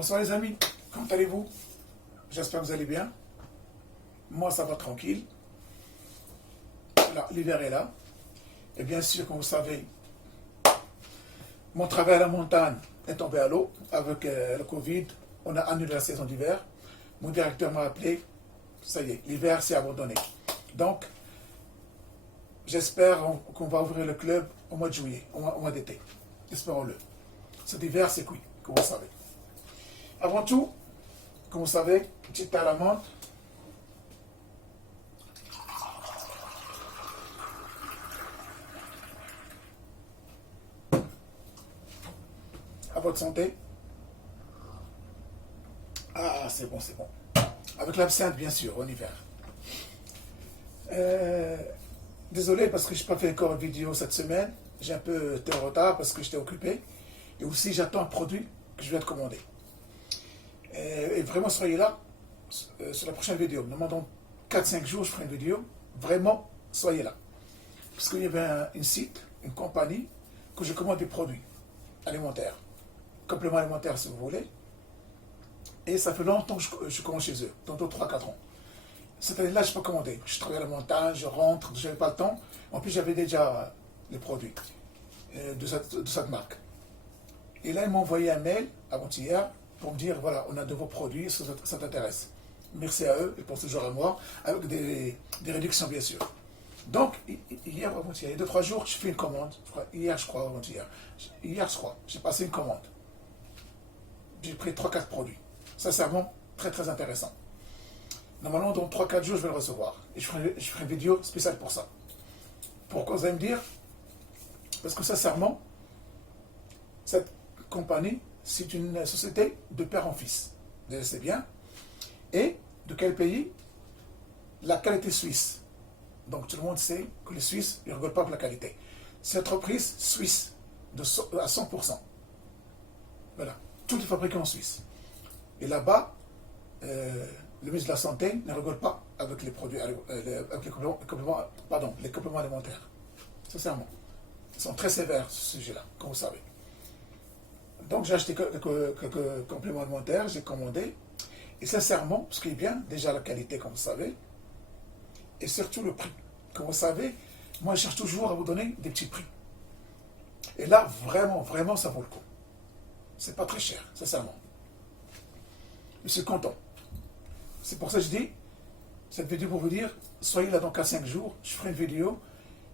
Bonsoir les amis, comment allez-vous? J'espère que vous allez bien. Moi ça va tranquille. L'hiver est là. Et bien sûr, comme vous savez, mon travail à la montagne est tombé à l'eau avec le Covid. On a annulé la saison d'hiver. Mon directeur m'a appelé. Ça y est, l'hiver c'est abandonné. Donc, j'espère qu'on va ouvrir le club au mois de juillet, au mois d'été. Espérons-le. Cet hiver c'est cuit, comme vous savez. Avant tout, comme vous savez, petite thé à la menthe. À votre santé. Ah, c'est bon, c'est bon. Avec l'absinthe, bien sûr, en hiver. Désolé parce que je n'ai pas fait encore une vidéo cette semaine. J'ai un peu été en retard parce que j'étais occupé. Et aussi, j'attends un produit que je viens de commander. Et vraiment, soyez là sur la prochaine vidéo. Nous demandons 4-5 jours, je ferai une vidéo. Vraiment, soyez là. Parce qu'il y avait un site, une compagnie, que je commande des produits alimentaires. Compléments alimentaires, si vous voulez. Et ça fait longtemps que je commande chez eux, tantôt 3-4 ans. Cette année-là, je n'ai pas commandé. Je travaille à la montagne, je rentre, je n'avais pas le temps. En plus, j'avais déjà les produits de cette marque. Et là, ils m'ont envoyé un mail avant-hier pour me dire, voilà, on a de vos produits, ça t'intéresse. Merci à eux, ils pensent toujours à moi, avec des réductions, bien sûr. Donc, hier, avant-hier, il y a 2-3 jours, je fais une commande. Hier, je crois, avant-hier. Hier, je crois, j'ai passé une commande. J'ai pris 3-4 produits. Sincèrement, très très intéressant. Normalement, dans 3-4 jours, je vais le recevoir. Et je ferai une vidéo spéciale pour ça. Pourquoi vous allez me dire? Parce que sincèrement, cette compagnie, c'est une société de père en fils. Vous savez bien. Et de quel pays? La qualité suisse. Donc tout le monde sait que les Suisses ne rigolent pas pour la qualité. C'est une entreprise suisse à 100%. Voilà. Tout est fabriqué en Suisse. Et là-bas, le ministre de la Santé ne rigole pas avec les produits, avec les compléments alimentaires. Sincèrement. Ils sont très sévères sur ce sujet-là, comme vous savez. Donc j'ai acheté quelques compléments alimentaires, j'ai commandé. Et sincèrement, ce qui est bien, déjà la qualité, comme vous savez, et surtout le prix. Comme vous savez, moi je cherche toujours à vous donner des petits prix. Et là, vraiment, vraiment, ça vaut le coup. C'est pas très cher, sincèrement. Je suis content. C'est pour ça que je dis, cette vidéo pour vous dire, soyez là dans 4-5 jours, je ferai une vidéo,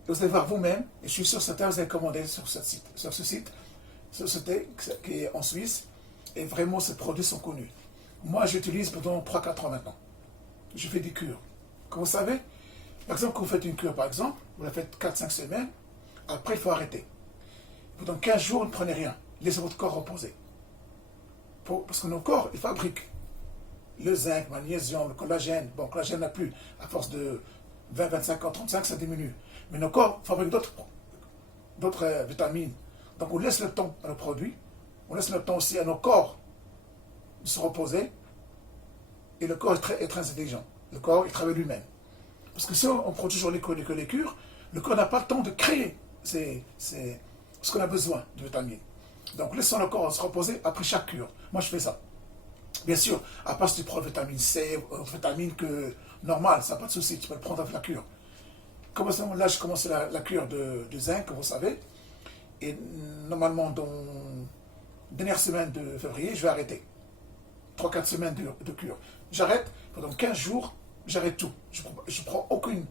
et vous allez voir vous-même, et je suis sûr que certains vous allez commander sur ce site, qui est en Suisse, et vraiment ces produits sont connus. Moi j'utilise pendant 3-4 ans maintenant. Je fais des cures. Comme vous savez, par exemple, quand vous faites une cure, par exemple, vous la faites 4-5 semaines, après il faut arrêter. Pendant 15 jours, ne prenez rien. Laissez votre corps reposer. Parce que nos corps, ils fabriquent le zinc, magnésium, le collagène. Bon, le collagène n'a plus. À force de 20, 25 ans, 35, ça diminue. Mais nos corps fabriquent d'autres vitamines. Donc on laisse le temps à nos produits, on laisse le temps aussi à nos corps de se reposer. Et le corps est très intelligent. Le corps, il travaille lui-même. Parce que si on prend toujours les cures, le corps n'a pas le temps de créer ce qu'on a besoin de vitamines. Donc laissons le corps se reposer après chaque cure. Moi je fais ça. Bien sûr, à part si tu prends vitamine C, vitamine normale, ça n'a pas de souci, tu peux le prendre avec la cure. Comme là, je commence la cure de zinc, comme vous savez. Et normalement, dans la dernière semaine de février, je vais arrêter. 3-4 semaines de cure. J'arrête, pendant 15 jours, j'arrête tout. Je ne prends aucun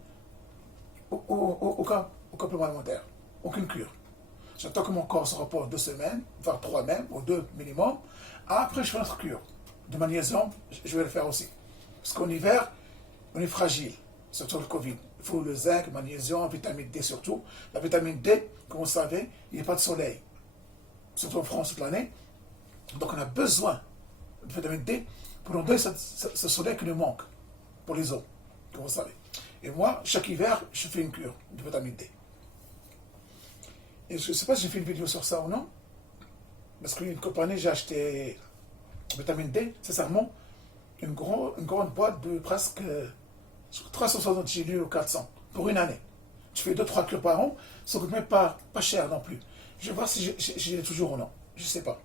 complément alimentaire, aucune cure. J'attends que mon corps se repose 2 semaines, voire 3 même, ou 2 minimum. Après, je fais notre cure. De magnésium, je vais le faire aussi. Parce qu'en hiver, on est fragile, surtout le Covid. Il faut le zinc, le magnésium, vitamine D surtout. La vitamine D, comme vous savez, il n'y a pas de soleil. Surtout en France toute l'année. Donc on a besoin de vitamine D pour nous donner ce soleil qui nous manque pour les os, comme vous savez. Et moi, chaque hiver, je fais une cure de vitamine D. Et je ne sais pas si j'ai fait une vidéo sur ça ou non. Parce qu'une compagnie, j'ai acheté vitamine D, sincèrement, une grande boîte de presque 360 gélules ou 400 pour une année. Tu fais 2-3 cures par an, ça ne coûte même pas cher non plus. Je vais voir si j'ai toujours ou non. Je ne sais pas.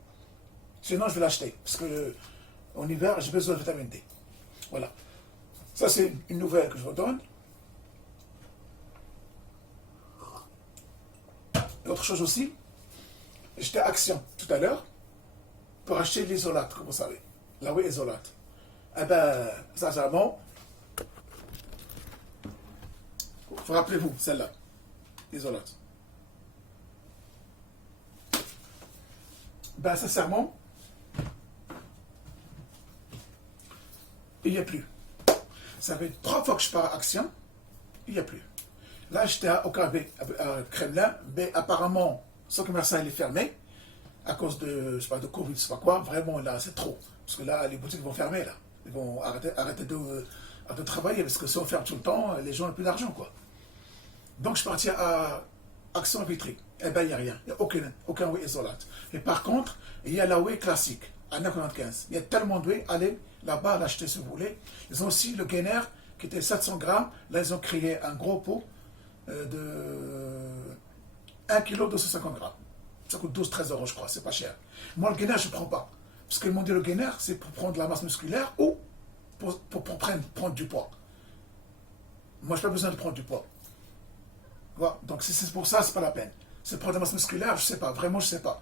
Sinon, je vais l'acheter. Parce que en hiver, j'ai besoin de vitamine D. Voilà. Ça, c'est une nouvelle que je vous donne. Autre chose aussi, j'étais à Action tout à l'heure pour acheter l'isolate, comme vous savez. La oui isolate. Eh ben, sincèrement, rappelez-vous, celle-là, l'isolate. Ben, sincèrement, il n'y a plus. Ça fait 3 fois que je pars à Action, il n'y a plus. Là, j'étais au KB, à Kremlin, mais apparemment, ce commerçant il est fermé à cause de, je sais pas, de Covid, je sais pas quoi. Vraiment, là, c'est trop. Parce que là, les boutiques vont fermer, là. Ils vont arrêter de travailler, parce que si on ferme tout le temps, les gens n'ont plus d'argent, quoi. Donc, je suis parti à Action Vitry. Eh bien, il n'y a rien. Il n'y a aucun whey isolate. Mais par contre, il y a la whey classique, à 9,95. Il y a tellement de whey, allez là-bas l'acheter si vous voulez. Ils ont aussi le gainer, qui était 700 grammes. Là, ils ont créé un gros pot de 1 kg 250 grammes. Ça coûte 12-13 euros, je crois, c'est pas cher. Moi, le gainer, je ne prends pas. Parce qu'ils m'ont dit le gainer, c'est pour prendre de la masse musculaire ou pour prendre du poids. Moi, je n'ai pas besoin de prendre du poids. Voilà. Donc, si c'est pour ça, c'est pas la peine. C'est prendre de la masse musculaire, je ne sais pas. Vraiment, je ne sais pas.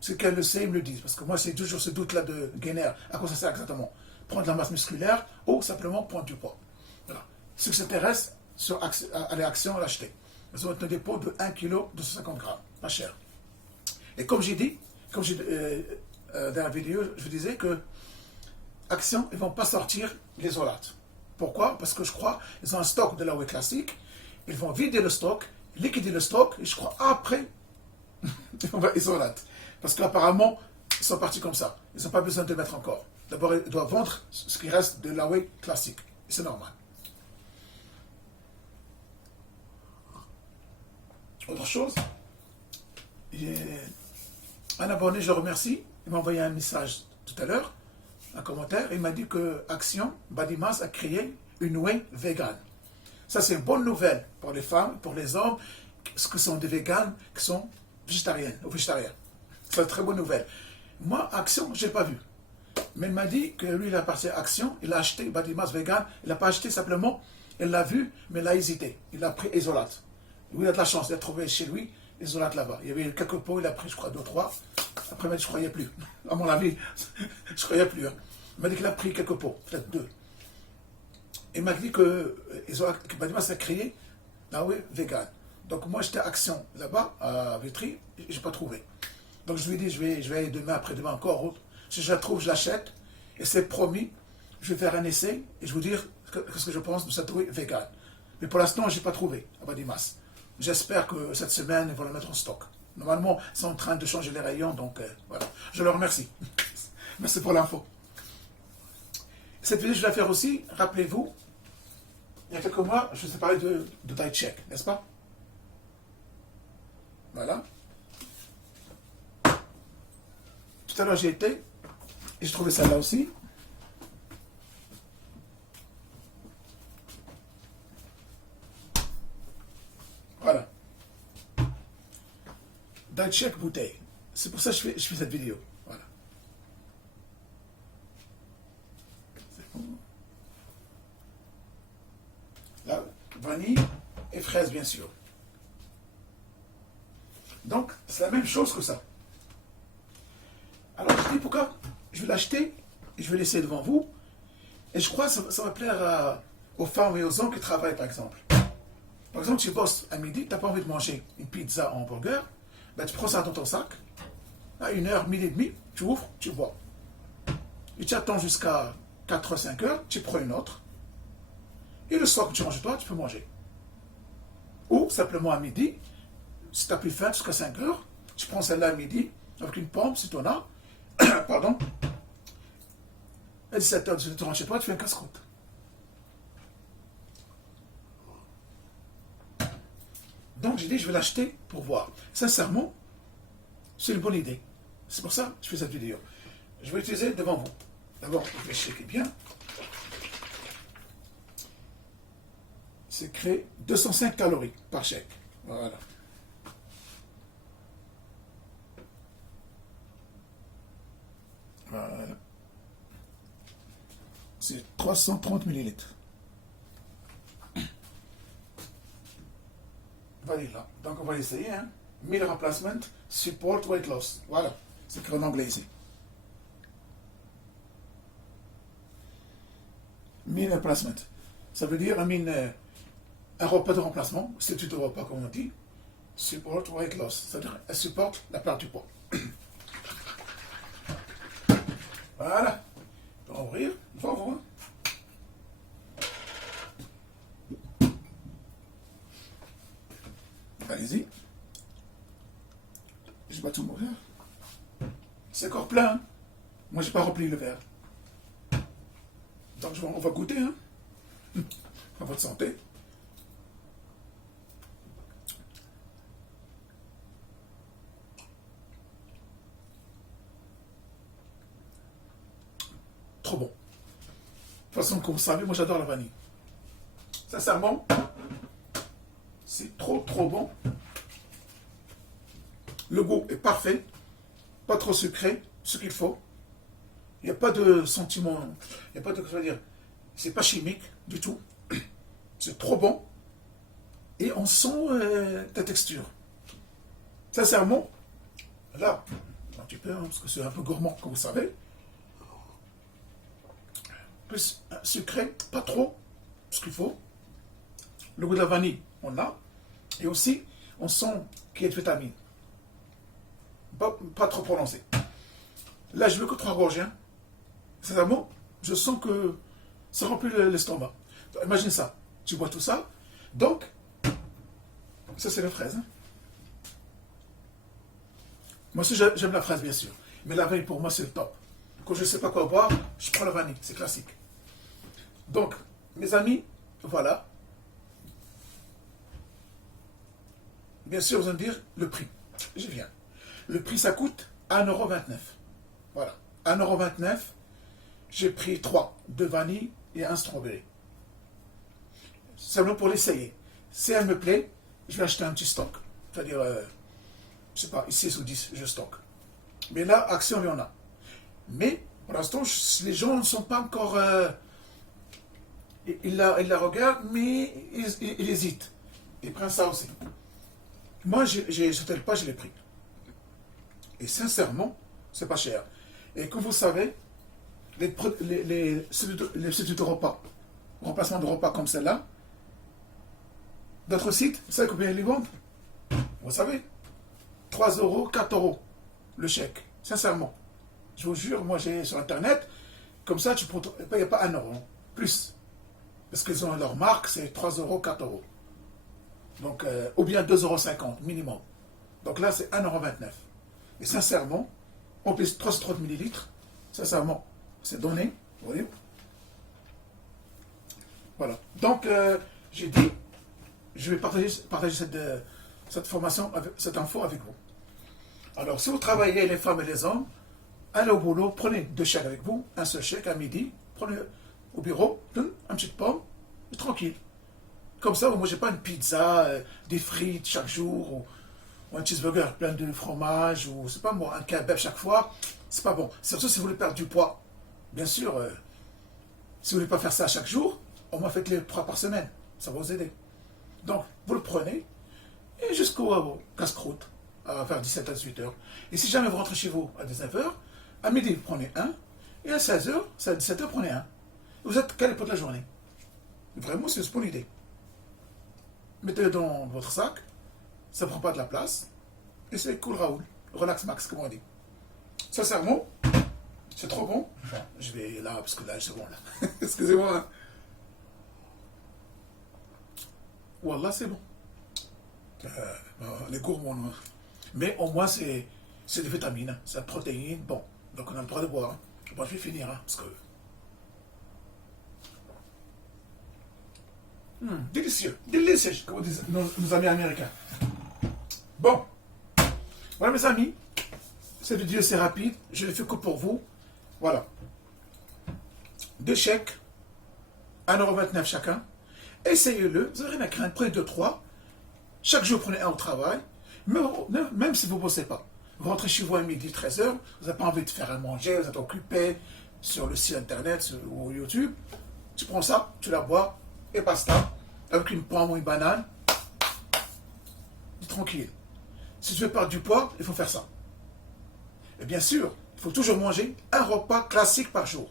C'est qu'elle le sait, ils me le disent. Parce que moi, c'est toujours ce doute-là de gainer. À quoi ça sert exactement? Prendre de la masse musculaire ou simplement prendre du poids. Voilà. Ce qui s'intéresse, à l'action, à l'acheter. Ils ont un dépôt de 1 kg 250 grammes. Pas cher. Et comme j'ai dit, dans la vidéo, je vous disais que Action, ils ne vont pas sortir l'isolate. Pourquoi? Parce que je crois qu'ils ont un stock de la whey classique. Ils vont vider le stock, liquider le stock, et je crois après, on va isolate. Parce qu'apparemment, ils sont partis comme ça. Ils n'ont pas besoin de le mettre encore. D'abord, ils doivent vendre ce qui reste de la whey classique. Et c'est normal. Autre chose, un abonné, je le remercie, il m'a envoyé un message tout à l'heure, un commentaire, il m'a dit que Action, Badimas, a créé une whey vegan. Ça, c'est une bonne nouvelle pour les femmes, pour les hommes, ce que sont des véganes, qui sont végétariennes ou végétariens. C'est une très bonne nouvelle. Moi, Action, je n'ai pas vu. Mais il m'a dit que lui, il a passé à Action, il a acheté Badimas vegan, il n'a pas acheté simplement, il l'a vu, mais il a hésité. Il a pris Isolate. Lui, il a de la chance d'être trouvé chez lui, Isolate là-bas. Il y avait quelques pots, il a pris, je crois, 2-3. Après, il m'a dit, je ne croyais plus. À mon avis, je ne croyais plus. Hein. Il m'a dit qu'il a pris quelques pots, peut-être 2. Il m'a dit que Badimas a créé la whey vegan. Donc moi, j'étais à Action là-bas, à Vitry, et je n'ai pas trouvé. Donc je lui ai dit, je vais aller demain, après-demain encore. Si je la trouve, je l'achète. Et c'est promis, je vais faire un essai et je vais vous dire ce que je pense de cette whey vegan. Mais pour l'instant, je n'ai pas trouvé à Badimas. J'espère que cette semaine, ils vont la mettre en stock. Normalement, ils sont en train de changer les rayons, donc voilà. Je leur remercie. Merci pour l'info. Cette vidéo, je vais la faire aussi, rappelez-vous, il y a quelques mois, je vous ai parlé de diet check, n'est-ce pas? Voilà. Tout à l'heure, j'y étais, et j'ai trouvé celle-là aussi. Voilà. Diet check bouteille. C'est pour ça que je fais cette vidéo. Voilà. Là, vanille et fraise, bien sûr. Donc, c'est la même chose que ça. Alors, je dis pourquoi je vais l'acheter et je vais laisser devant vous. Et je crois que ça va plaire aux femmes et aux hommes qui travaillent, par exemple. Par exemple, tu bosses à midi, tu n'as pas envie de manger une pizza en hamburger, ben, tu prends ça dans ton sac, à 1h, midi et demi, tu ouvres, tu bois. Et tu attends jusqu'à 4h, 5h, tu prends une autre. Et le soir que tu manges toi, tu peux manger. Ou simplement à midi, si tu n'as plus faim jusqu'à 5h, tu prends celle-là à midi, avec une pomme, si tu en as, pardon, à 17h, tu rentres chez toi, tu fais un casse-croûte. Donc j'ai dit, je vais l'acheter pour voir. Sincèrement, c'est une bonne idée. C'est pour ça que je fais cette vidéo. Je vais l'utiliser devant vous. D'abord, je vais checker bien. C'est créé 205 calories par chèque. Voilà. 330 millilitres. Voilà, donc on va essayer. Hein. Meal Replacement Support Weight Loss. Voilà, c'est écrit en anglais ici. Meal Replacement. Ça veut dire un repas de remplacement, substitut de repas comme on dit. Support Weight Loss. C'est-à-dire elle supporte la perte du poids. Voilà. On va ouvrir. On va voir. Allez-y. Je vais tout mon verre. C'est encore plein. Hein. Moi, j'ai pas rempli le verre. Donc, on va goûter. Hein. À votre santé. Trop bon. De toute façon, comme vous savez, moi, j'adore la vanille. Sincèrement, c'est trop bon. Le goût est parfait. Pas trop sucré, ce qu'il faut. Il n'y a pas de sentiment. Il n'y a pas de. Je veux dire, c'est pas chimique du tout. C'est trop bon. Et on sent la texture. Sincèrement, là, un petit peu, hein, parce que c'est un peu gourmand, comme vous savez. Plus sucré, pas trop, ce qu'il faut. Le goût de la vanille, on a. Et aussi, on sent qu'il y a de vitamines. Pas trop prononcé. Là, je veux que 3 gorgées. Hein. Sincèrement, je sens que ça remplit l'estomac. Imagine ça. Tu bois tout ça. Donc, ça, c'est la fraise. Hein. Moi aussi, j'aime la fraise, bien sûr. Mais la vanille, pour moi, c'est le top. Quand je ne sais pas quoi boire, je prends la vanille. C'est classique. Donc, mes amis, voilà. Bien sûr, vous allez me dire le prix. Je viens. Le prix, ça coûte 1,29 €. Voilà. 1,29 €. J'ai pris 3. 2 vanilles et 1 strawberry. Simplement pour l'essayer. Si elle me plaît, je vais acheter un petit stock. C'est-à-dire, je ne sais pas, 6 ou 10, je stocke. Mais là, Action, il y en a. Mais, pour l'instant, les gens ne sont pas encore... ils la regardent, mais ils hésitent. Ils prennent ça aussi. Moi, j'ai sauté le pas, je l'ai pris. Et sincèrement, c'est pas cher. Et comme vous savez, les substituts de repas, remplacement de repas comme celle-là, d'autres sites, vous savez combien ils les vendent? Vous savez, 3 €, 4 € le chèque. Sincèrement. Je vous jure, moi j'ai sur Internet, comme ça, tu ne payes pas 1 €, plus. Parce qu'ils ont leur marque, c'est 3 €, 4 €. Donc, ou bien 2,50 € minimum. Donc là, c'est 1,29 €. Et sincèrement, on pèse 330 millilitres. Sincèrement, c'est donné. Vous voyez? Voilà. Donc, j'ai dit, je vais partager cette formation, cette info avec vous. Alors, si vous travaillez, les femmes et les hommes, allez au boulot, prenez 2 chèques avec vous, un seul chèque à midi, prenez au bureau, une petite pomme, et tranquille. Comme ça, vous ne mangez pas une pizza, des frites chaque jour, ou un cheeseburger plein de fromage, ou c'est pas moi, un kebab chaque fois. C'est pas bon. Surtout si vous voulez perdre du poids. Bien sûr, si vous ne voulez pas faire ça chaque jour, au moins faites-les 3 par semaine. Ça va vous aider. Donc, vous le prenez, et jusqu'au casse-croûte, vers 17 à 18 heures. Et si jamais vous rentrez chez vous à 19 heures, à midi, vous prenez un, et à 16 heures, à 17 heures, prenez un. Vous êtes calé pour la journée. Vraiment, c'est une bonne idée. Mettez-le dans votre sac, ça ne prend pas de la place, et c'est cool Raoul, relax max, comme on dit. Sincèrement, c'est trop bon. Enfin, je vais là, parce que là, c'est bon là. Excusez-moi. Hein. Wallah, c'est bon. Les gourmands, non. Mais au moins, c'est des vitamines, c'est la protéine. Bon, donc on a le droit de boire. Hein. Bon, je vais finir, hein, parce que... délicieux, délicieux, comme disent nos amis américains. Bon, voilà mes amis, cette vidéo c'est rapide, je l'ai fait que pour vous. Voilà. 2 chèques, 1,29 € chacun. Essayez-le, vous n'avez rien à craindre, prenez 2-3. Chaque jour, prenez un au travail. Même si vous ne bossez pas. Vous rentrez chez vous à midi, 13 heures, vous n'avez pas envie de faire à manger, vous êtes occupé sur le site internet ou YouTube. Tu prends ça, tu la bois, et basta, avec une pomme ou une banane, tranquille. Si tu veux perdre du poids, il faut faire ça. Et bien sûr, il faut toujours manger un repas classique par jour.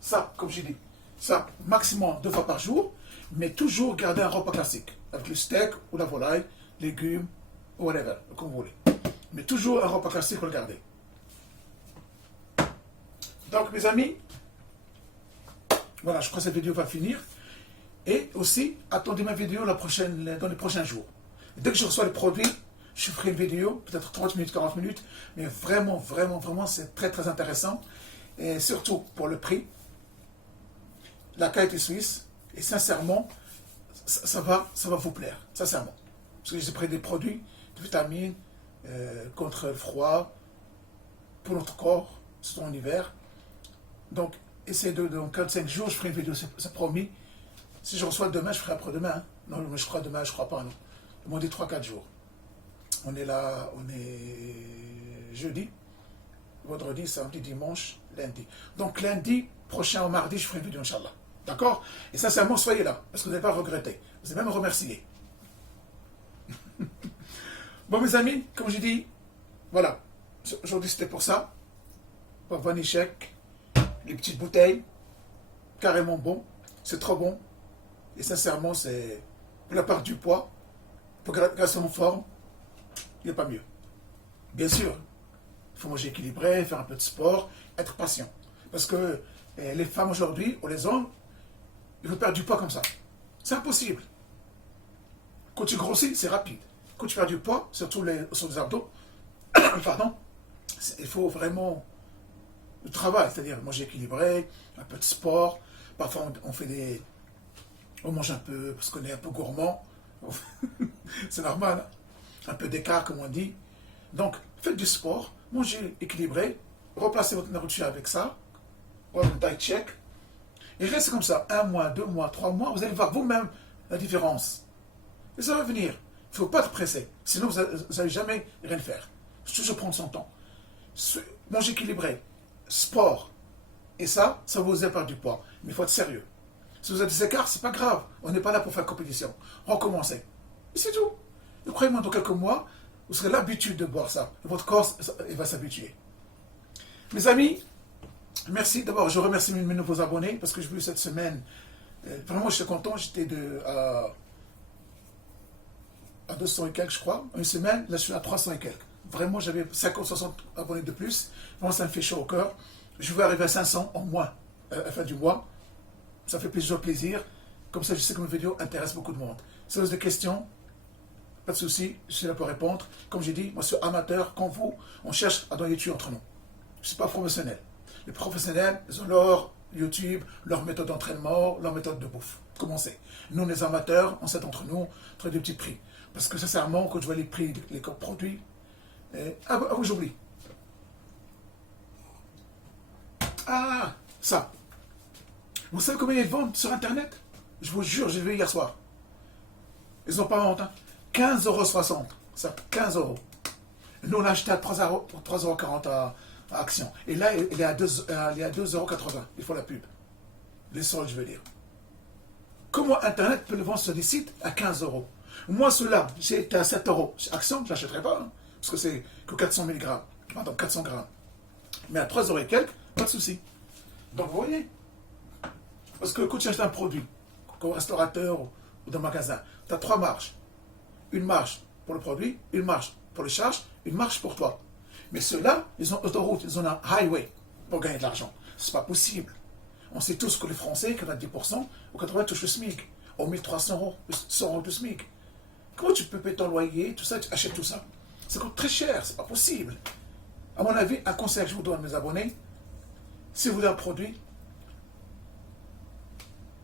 Ça, comme j'ai dit, ça, maximum 2 fois par jour, mais toujours garder un repas classique, avec le steak ou la volaille, légumes, whatever, comme vous voulez. Mais toujours un repas classique, pour le garder. Donc, mes amis, voilà, je crois que cette vidéo va finir. Et aussi, attendez ma vidéo dans les prochains jours. Dès que je reçois les produits, je ferai une vidéo, peut-être 30 minutes, 40 minutes, mais vraiment, vraiment, vraiment, c'est très, très intéressant. Et surtout pour le prix, la qualité suisse, et sincèrement, ça va vous plaire, sincèrement. Parce que j'ai pris des produits de vitamines contre le froid, pour notre corps, surtout en hiver. Donc, essayez dans 4-5 jours, je ferai une vidéo, c'est promis. Si je reçois demain, je ferai après-demain. Hein. Non, mais je crois demain, je crois pas, non. Moins des 3-4 jours. On est là, on est jeudi, vendredi, samedi, dimanche, lundi. Donc lundi prochain, au mardi, je ferai une vidéo, Inch'Allah. D'accord? Et sincèrement, soyez là, parce que vous n'allez pas regretter. Vous allez même me remercier. Bon, mes amis, comme j'ai dit, voilà. Aujourd'hui, c'était pour ça. Pour Vanichek, les petites bouteilles, carrément bon. C'est trop bon. Et sincèrement, c'est pour la part du poids, pour rester en forme, il n'y a pas mieux. Bien sûr, il faut manger équilibré, faire un peu de sport, être patient. Parce que les femmes aujourd'hui, ou les hommes, ils veulent perdre du poids comme ça. C'est impossible. Quand tu grossis, c'est rapide. Quand tu perds du poids, surtout sur les abdos, pardon, il faut vraiment le travail, c'est-à-dire manger équilibré, un peu de sport. Parfois, on mange un peu, parce qu'on est un peu gourmand. C'est normal, hein? Un peu d'écart, comme on dit. Donc, faites du sport, mangez équilibré, remplacez votre nourriture avec ça, un diet check, et restez comme ça, 1 mois, 2 mois, 3 mois, vous allez voir vous-même la différence. Et ça va venir. Il ne faut pas être pressé, sinon vous n'allez jamais rien faire. Il faut toujours prendre son temps. Manger équilibré, sport, et ça vous aide par du poids. Mais il faut être sérieux. Si vous avez des écarts, c'est pas grave. On n'est pas là pour faire compétition. Recommencez. Et c'est tout. Et croyez-moi, dans quelques mois, vous serez l'habitude de boire ça. Et votre corps il va s'habituer. Mes amis, merci. D'abord, je remercie mes nouveaux abonnés parce que j'ai vu cette semaine. Vraiment, j'étais content. J'étais à 200 et quelques, je crois. Une semaine, là, je suis à 300 et quelques. Vraiment, j'avais 50, 60 abonnés de plus. Vraiment, ça me fait chaud au cœur. Je vais arriver à 500 en moins à la fin du mois. Ça fait plaisir. Comme ça, je sais que mes vidéos intéressent beaucoup de monde. Si vous avez des questions, pas de souci, je suis là pour répondre. Comme j'ai dit, moi, je suis amateur, comme vous. On cherche à dans YouTube entre nous. Je ne suis pas professionnel. Les professionnels, ils ont leur YouTube, leur méthode d'entraînement, leur méthode de bouffe. Commencez. Nous, les amateurs, on s'aide entre nous, entre des petits prix. Parce que sincèrement, quand je vois les prix des produits, oui, j'oublie. Ah, ça. Vous savez combien ils vendent sur Internet? Je vous jure, j'ai vu hier soir. Ils n'ont pas honte. Hein? 15,60 €. Ça, 15 €. Nous, on l'a acheté à 3,40 € à action. Et là, il est à 2,80 €. Il faut la pub. Les soldes, je veux dire. Comment Internet peut le vendre sur des sites à 15 €? Moi, ceux-là, j'ai été à 7 € action, je ne l'achèterai pas. Hein, parce que c'est que 400 mg. Pardon, 400 grammes. Mais à 3 € et quelques, pas de souci. Donc, vous voyez. Parce que quand tu achètes un produit, comme restaurateur ou dans un magasin, tu as 3 marges. Une marge pour le produit, une marge pour les charges, une marge pour toi. Mais ceux-là, ils ont autoroute, ils ont un highway pour gagner de l'argent. C'est pas possible. On sait tous que les Français, 90% ou 80% touchent le SMIC. Au 1300 €, 100 € de SMIC. Comment tu peux payer ton loyer, tout ça, tu achètes tout ça? Ça coûte très cher, c'est pas possible. À mon avis, un conseil que je vous donne, mes abonnés, si vous voulez un produit,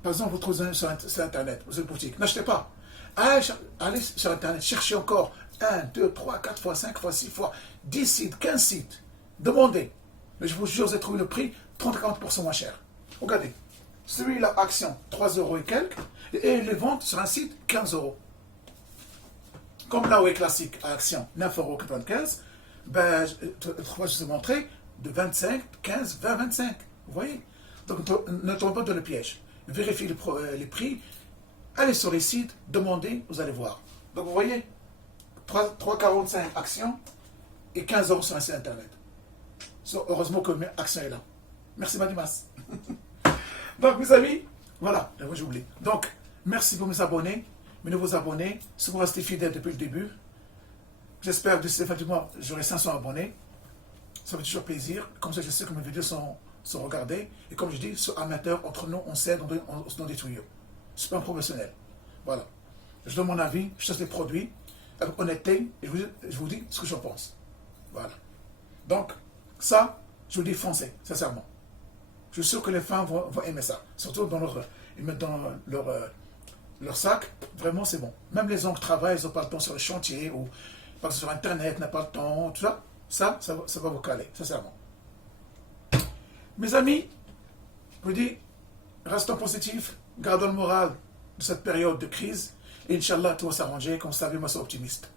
par exemple, vous trouvez sur Internet, vous êtes une boutique, n'achetez pas. Allez sur Internet, cherchez encore 1, 2, 3, 4 fois, 5 fois, 6 fois, 10 sites, 15 sites. Demandez. Mais je vous jure, vous allez trouver le prix 30 à 40% moins cher. Regardez. Celui-là, action, 3 € et quelques, et les ventes sur un site, 15 €. Comme là où est classique à action, 9,95 €, ben, je vous ai montré de 25, 15, 20, 25. Vous voyez? Donc ne tombez pas dans le piège. Vérifiez les prix, allez sur les sites, demandez, vous allez voir. Donc vous voyez, 3,45 actions et 15 € sur un site internet. Heureusement que l'action est là. Merci Madimas. Donc mes amis, voilà, j'ai oublié. Donc, merci pour mes abonnés, mes nouveaux abonnés, si vous restez fidèles depuis le début. J'espère que d'ici la fin du mois, j'aurai 500 abonnés. Ça me fait toujours plaisir. Comme ça, je sais que mes vidéos sont regardées. Et comme je dis, sur amateur, entre nous, on sait, on se donne des tuyaux. C'est pas un professionnel. Voilà. Je donne mon avis, je teste les produits avec honnêteté et je vous dis ce que j'en pense. Voilà. Donc, ça, je vous dis foncez, sincèrement. Je suis sûr que les femmes vont aimer ça. Surtout ils mettent dans leur sac. Vraiment, c'est bon. Même les gens qui travaillent, ils n'ont pas le temps sur le chantier ou parce que sur Internet, n'a pas le temps, tout ça. Ça va vous caler, sincèrement. Mes amis, je vous dis, restons positifs, gardons le moral de cette période de crise. Et Inch'Allah, tout va s'arranger. Comme vous savez, moi, je suis optimiste.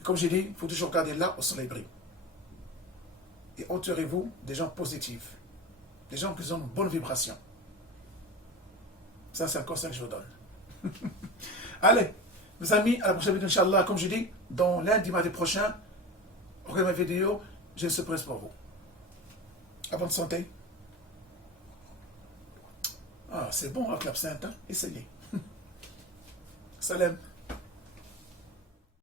Et comme j'ai dit, il faut toujours garder là où le soleil brille. Et entourez-vous des gens positifs. Des gens qui ont une bonne vibration. Ça, c'est un conseil que je vous donne. Allez, mes amis, à la prochaine vidéo, Inch'Allah, comme je dis, dans lundi, mardi prochain, regardez ma vidéo, j'ai une surprise pour vous. À bonne santé. Ah, c'est bon avec l'absinthe, hein? Essayez. Salam.